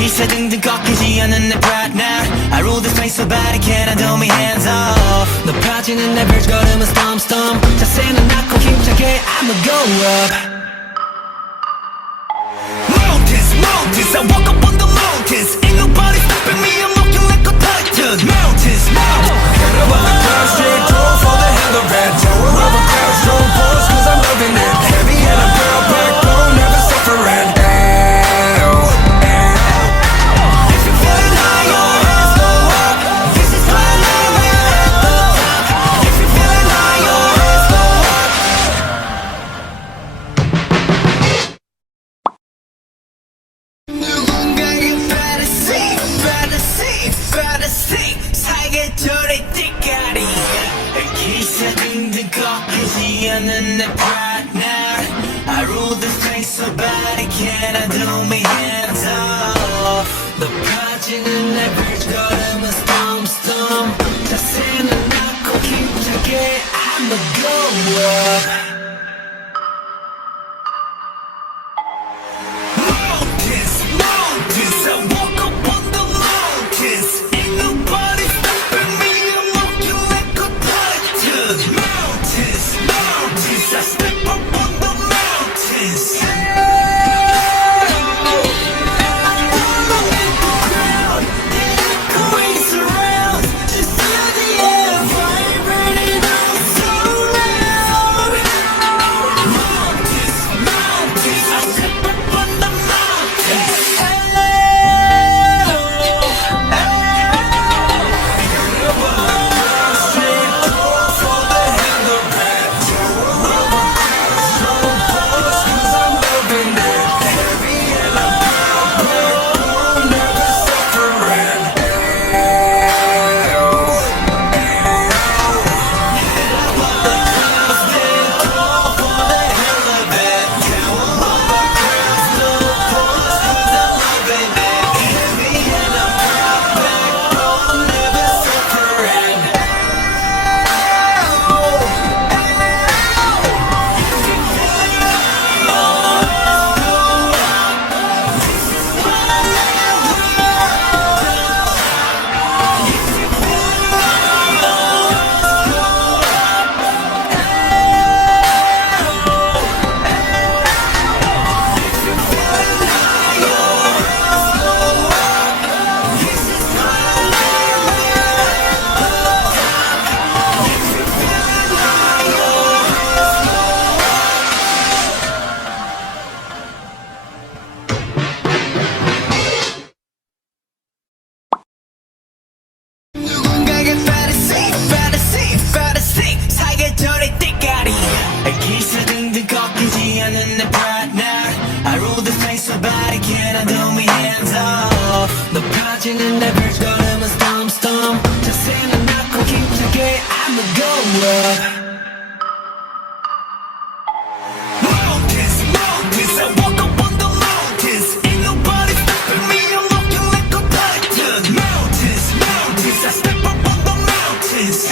기세 등등 꺾이지 않는 내 pride now I rule this place so bad I can't do me hands off 높아지는 내 발걸음은 storm storm 자세는 낮고 힘차게 I'ma go up Mountains, mountains I walk up on the mountains Ain't nobody stopping me I'm walking like a titan Mountains, mountains Head above the clouds straight through for the hell of it Tower of a cloud strong force cause I'm loving it Heavy and I'm proud backbone never suffering I rule this place so bad I can't do me hands off 높아지는 내 발걸음은 storm storm 자세는 낮고 힘차게 I'ma go up Mountains, mountains I walk up on the mountains Ain't nobody stopping me I'm walking like a titan Mountains, mountains I step up on the mountains 높아지는 내 발걸음은 storm storm 자세는 낮고 힘차게 I'ma go up Mountains, mountains I walk up on the mountains Ain't nobody stopping me I'm walking like a titan Mountains, mountains I step up on the mountains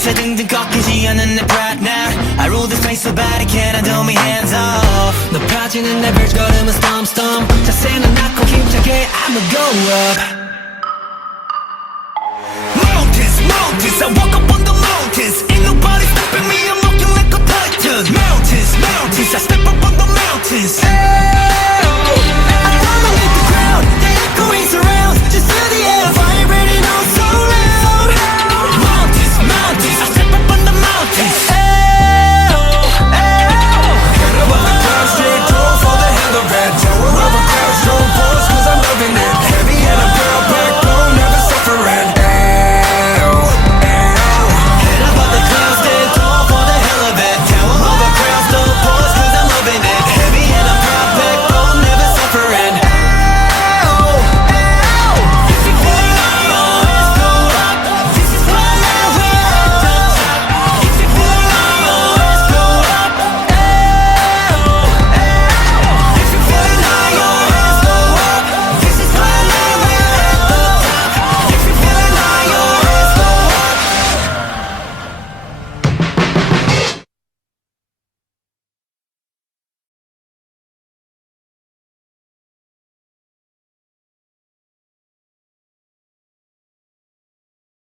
기세 등등 꺾이지 않는 내 pride now I rule this place so bad I can't do me hands off 높아지는 내 발걸음은 stomp stomp 자세는 낮고 힘차게 I'ma go up Mountains, mountains, I walk up on the mountains. Ain't nobody stopping me, I'm walking like a titan. Mountains, mountains, I step up on